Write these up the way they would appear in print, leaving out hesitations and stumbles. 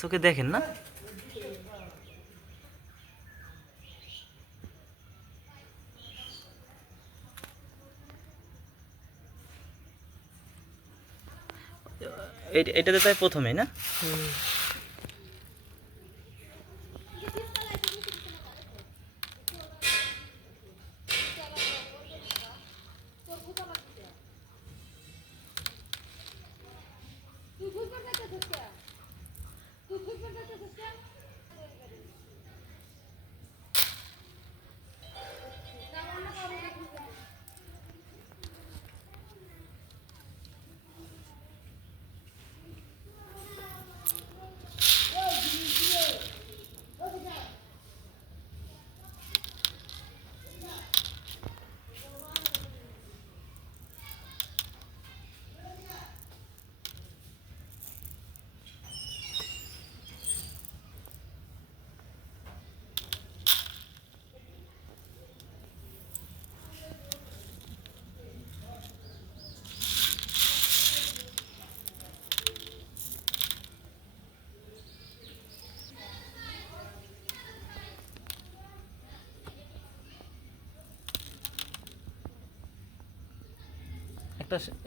চোখে দেখেন না? এটাতে তাই প্রথমেই না?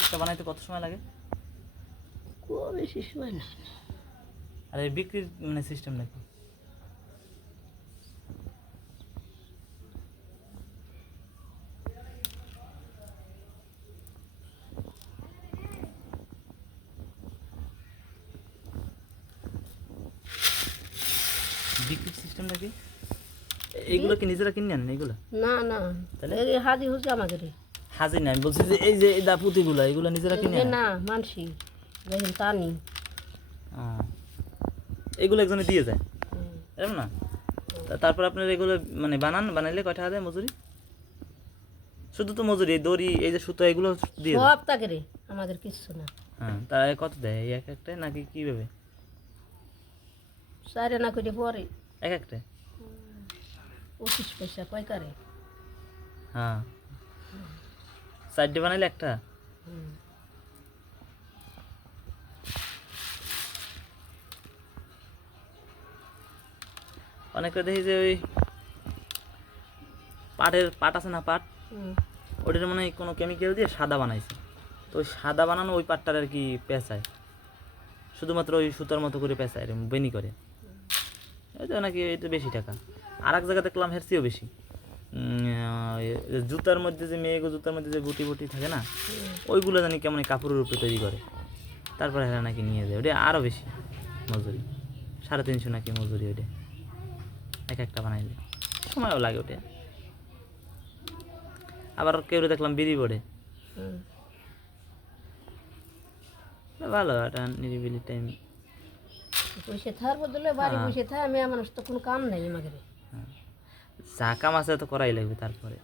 একটা বানাইতে কত সময় লাগে? খুব বেশি সময় না। আর এই বিক্রির মানে সিস্টেম নাকি? বিক্রির সিস্টেম নাকি? এইগুলো কি নিজেরা কিনে আনেন এইগুলো? না না, তাহলে এই হাজি হুজুর আমাদের হাজির না, আমি বলছি যে এই যে এই দাপুতিগুলো এগুলো নিজেরা কিনে আনেন? না, মানসি দেখেন টানি। এগুলো একজনে দিয়ে যায় এরকম না? তারপর আপনার এগুলো মানে বানাইলে কয় টাকা দেয় মজুরি? শুধু তো মজুরি, এই দড়ি এই যে সুতো এগুলো দিয়ে দেয়? সব তাকে রে, আমাদের কিচ্ছু না। হ্যাঁ, তারা কত দেয় এই এক একটায় নাকি কীভাবে? 4 আনা করে পরে এক একটায়? 25 পয়সা পাইকারে। হ্যাঁ, 4টে বানাইলে একটা? অনেকটা দেখি যে ওই পাট আছে না, পাট ওটার মনে হয় কোনো কেমিক্যাল দিয়ে সাদা বানাইছে, তো ওই সাদা বানানো ওই পাটটার আর কি পেঁচায়, শুধুমাত্র ওই সুতার মতো করে পেঁচায় বেনি করে, এই তো নাকি এই তো বেশি টাকা। আর এক জায়গায় দেখলাম হেরছিও বেশি, জুতার মধ্যে যে মেয়েগো জুতার মধ্যে যে বুটি বুটি থাকে না, ওইগুলো জানি কেমন কাপড়ের উপরে তৈরি করে, তারপরে হেরা নাকি নিয়ে যায়, ওটা আরও বেশি মজুরি, 350 নাকি মজুরি ওইটা এক একটা বানাইলে, সময়ও লাগে ওটা। আবার কেউ দেখলাম বিড়ি পড়ে, ভালো একটা নিরিবিলি টাইম। বসে থার বদলে বাড়ি বসে থাক, আমি মানুষ তো কোনো কাম নাই আমাদের। যা কাম আছে তো করাই লাগবে তারপরে।